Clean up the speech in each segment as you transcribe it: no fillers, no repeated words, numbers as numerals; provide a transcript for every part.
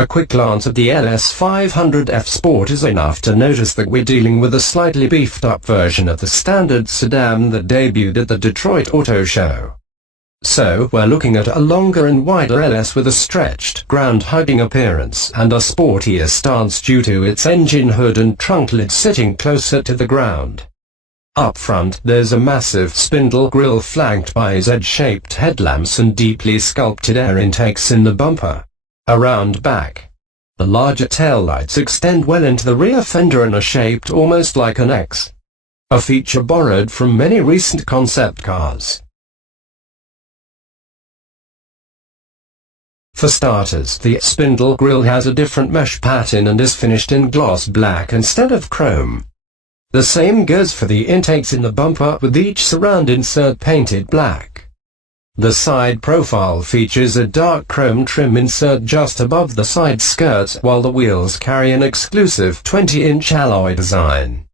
A quick glance at the LS500F Sport is enough to notice that we're dealing with a slightly beefed-up version of the standard sedan that debuted at the Detroit Auto Show. So, we're looking at a longer and wider LS with a stretched, ground-hugging appearance and a sportier stance due to its engine hood and trunk lid sitting closer to the ground. Up front, there's a massive spindle grille flanked by Z-shaped headlamps and deeply sculpted air intakes in the bumper. Around back, the larger taillights extend well into the rear fender and are shaped almost like an X, a feature borrowed from many recent concept cars. For starters, the spindle grille has a different mesh pattern and is finished in gloss black instead of chrome. The same goes for the intakes in the bumper, with each surround insert painted black. The side profile features a dark chrome trim insert just above the side skirts, while the wheels carry an exclusive 20-inch alloy design.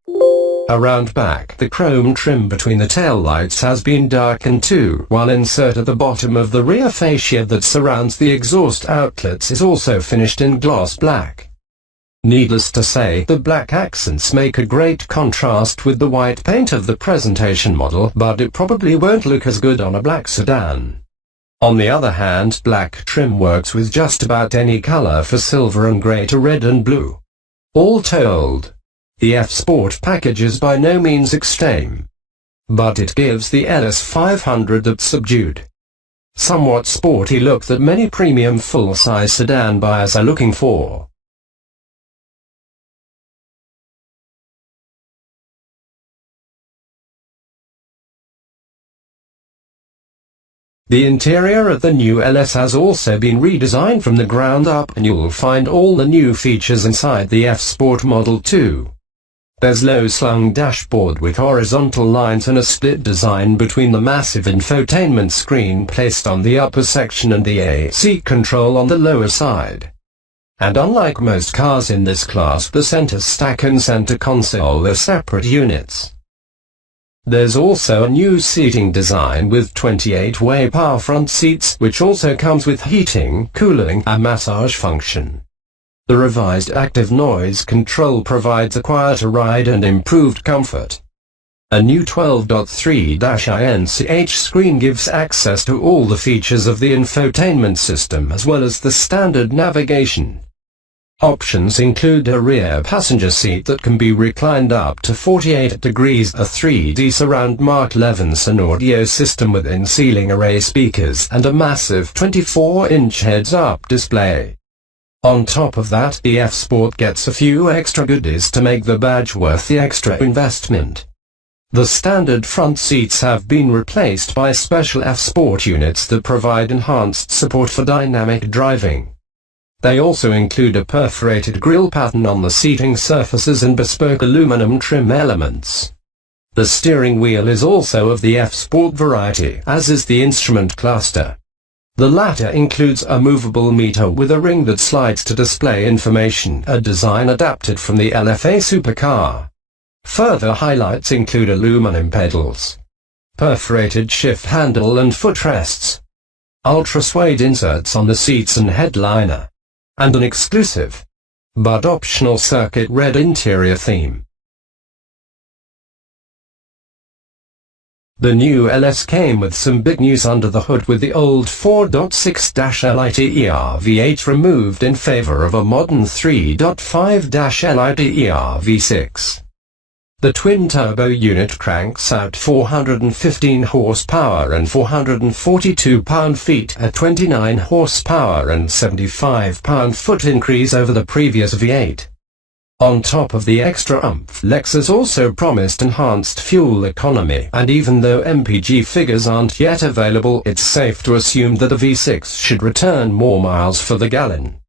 Around back, the chrome trim between the taillights has been darkened too, while insert at the bottom of the rear fascia that surrounds the exhaust outlets is also finished in gloss black. Needless to say, the black accents make a great contrast with the white paint of the presentation model, but it probably won't look as good on a black sedan. On the other hand, black trim works with just about any color for silver and gray to red and blue. All told, the F-Sport package is by no means extreme, but it gives the LS500 that subdued, somewhat sporty look that many premium full-size sedan buyers are looking for. The interior of the new LS has also been redesigned from the ground up, and you'll find all the new features inside the F-Sport Model 2. There's low-slung dashboard with horizontal lines and a split design between the massive infotainment screen placed on the upper section and the AC control on the lower side. And unlike most cars in this class, the center stack and center console are separate units. There's also a new seating design with 28-way power front seats, which also comes with heating, cooling, and massage function. The revised active noise control provides a quieter ride and improved comfort. A new 12.3-inch screen gives access to all the features of the infotainment system as well as the standard navigation. Options include a rear passenger seat that can be reclined up to 48 degrees, a 3D surround Mark Levinson audio system with in-ceiling array speakers, and a massive 24-inch heads-up display. On top of that, the F-Sport gets a few extra goodies to make the badge worth the extra investment. The standard front seats have been replaced by special F-Sport units that provide enhanced support for dynamic driving. They also include a perforated grille pattern on the seating surfaces and bespoke aluminum trim elements. The steering wheel is also of the F-Sport variety, as is the instrument cluster. The latter includes a movable meter with a ring that slides to display information, a design adapted from the LFA supercar. Further highlights include aluminum pedals, perforated shift handle and footrests, ultra-suede inserts on the seats and headliner, and an exclusive, but optional circuit red interior theme. The new LS came with some big news under the hood, with the old 4.6-liter V8 removed in favor of a modern 3.5-liter V6. The twin-turbo unit cranks out 415 horsepower and 442 pound-feet, a 29 horsepower and 75 pound-foot increase over the previous V8. On top of the extra oomph, Lexus also promised enhanced fuel economy, and even though MPG figures aren't yet available, it's safe to assume that the V6 should return more miles for the gallon.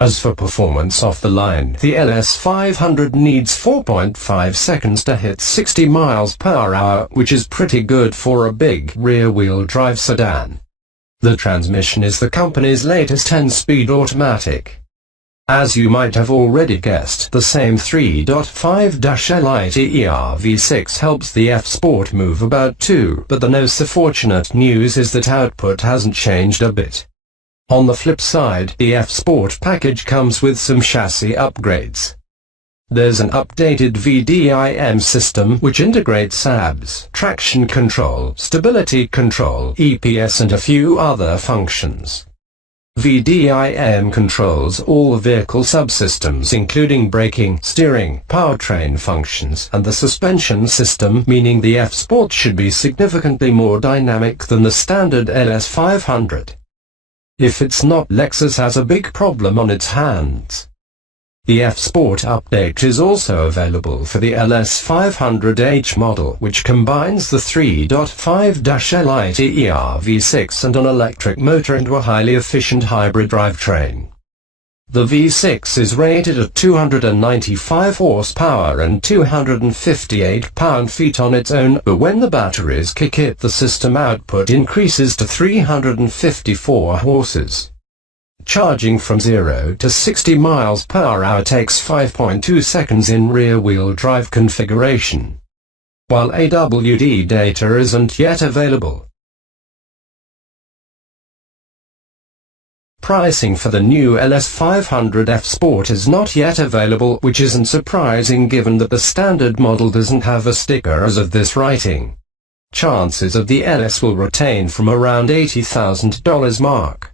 As for performance off the line, the LS500 needs 4.5 seconds to hit 60 miles per hour, which is pretty good for a big rear-wheel drive sedan. The transmission is the company's latest 10-speed automatic. As you might have already guessed, the same 3.5-liter V6 helps the F-Sport move about too, but the no so fortunate news is that output hasn't changed a bit. On the flip side, the F-Sport package comes with some chassis upgrades. There's an updated VDIM system which integrates ABS, traction control, stability control, EPS and a few other functions. VDIM controls all vehicle subsystems including braking, steering, powertrain functions and the suspension system, meaning the F-Sport should be significantly more dynamic than the standard LS500. If it's not, Lexus has a big problem on its hands. The F-Sport update is also available for the LS500H model, which combines the 3.5-liter V6 and an electric motor into a highly efficient hybrid drivetrain. The V6 is rated at 295 horsepower and 258 pound-feet on its own, but when the batteries kick in, the system output increases to 354 horses. Charging from 0 to 60 miles per hour takes 5.2 seconds in rear-wheel drive configuration, while AWD data isn't yet available. Pricing for the new LS500 F-Sport is not yet available, which isn't surprising given that the standard model doesn't have a sticker as of this writing. Chances of the LS will retain from around $80,000 mark,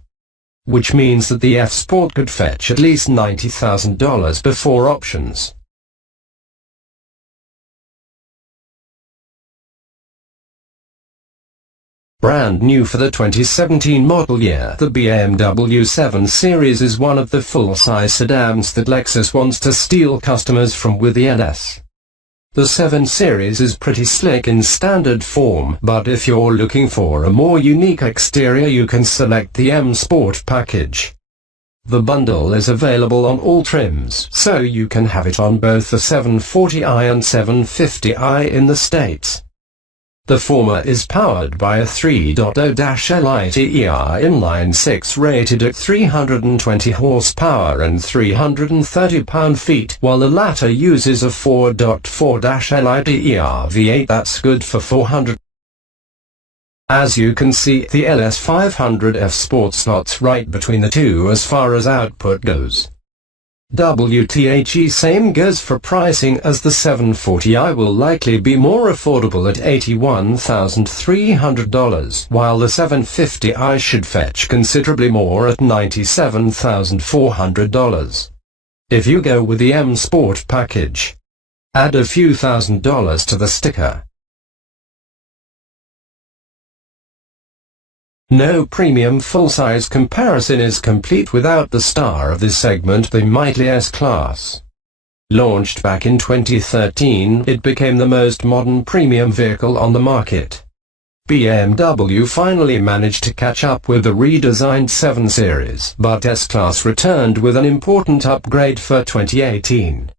which means that the F-Sport could fetch at least $90,000 before options. Brand new for the 2017 model year, the BMW 7 Series is one of the full-size sedans that Lexus wants to steal customers from with the LS. The 7 Series is pretty slick in standard form, but if you're looking for a more unique exterior you can select the M Sport package. The bundle is available on all trims, so you can have it on both the 740i and 750i in the States. The former is powered by a 3.0-liter inline-6 rated at 320 horsepower and 330 pound-feet, while the latter uses a 4.4-liter V8 that's good for 400. As you can see, the LS500 F-Sport slots right between the two as far as output goes. WTHE same goes for pricing, as the 740i will likely be more affordable at $81,300, while the 750i should fetch considerably more at $97,400. If you go with the M Sport package, add a few $1,000s to the sticker. No premium full-size comparison is complete without the star of this segment, the mighty S-Class. Launched back in 2013, it became the most modern premium vehicle on the market. BMW finally managed to catch up with the redesigned 7 Series, but S-Class returned with an important upgrade for 2018.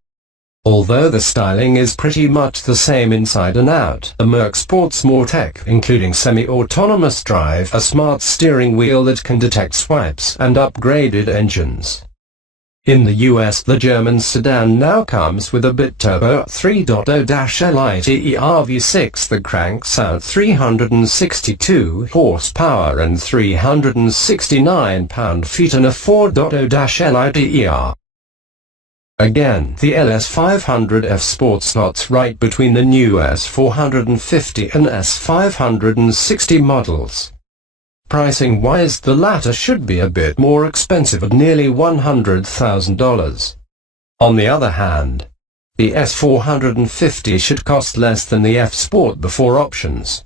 Although the styling is pretty much the same inside and out, the Merc sports more tech, including semi-autonomous drive, a smart steering wheel that can detect swipes, and upgraded engines. In the US, the German sedan now comes with a bit-turbo 3.0-liter V6 that cranks out 362 horsepower and 369 pound-feet and a 4.0-liter. Again, the LS500 F-Sport slots right between the new S450 and S560 models. Pricing-wise, the latter should be a bit more expensive at nearly $100,000. On the other hand, the S450 should cost less than the F-Sport before options.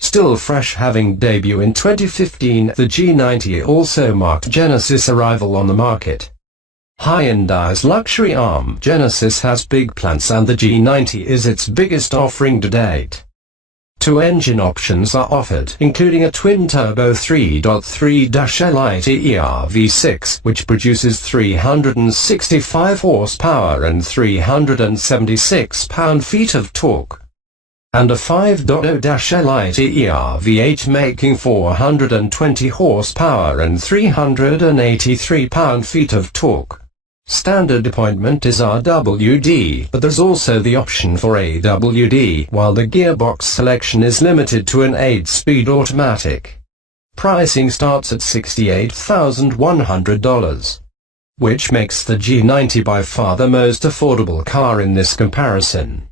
Still fresh, having debuted in 2015, the G90 also marked Genesis' arrival on the market. Hyundai's luxury arm, Genesis, has big plans and the G90 is its biggest offering to date. 2 engine options are offered, including a twin-turbo 3.3-liter V6, which produces 365 horsepower and 376 pound-feet of torque, and a 5.0-liter V8 making 420 horsepower and 383 pound-feet of torque. Standard appointment is RWD, but there's also the option for AWD, while the gearbox selection is limited to an 8-speed automatic. Pricing starts at $68,100, which makes the G90 by far the most affordable car in this comparison.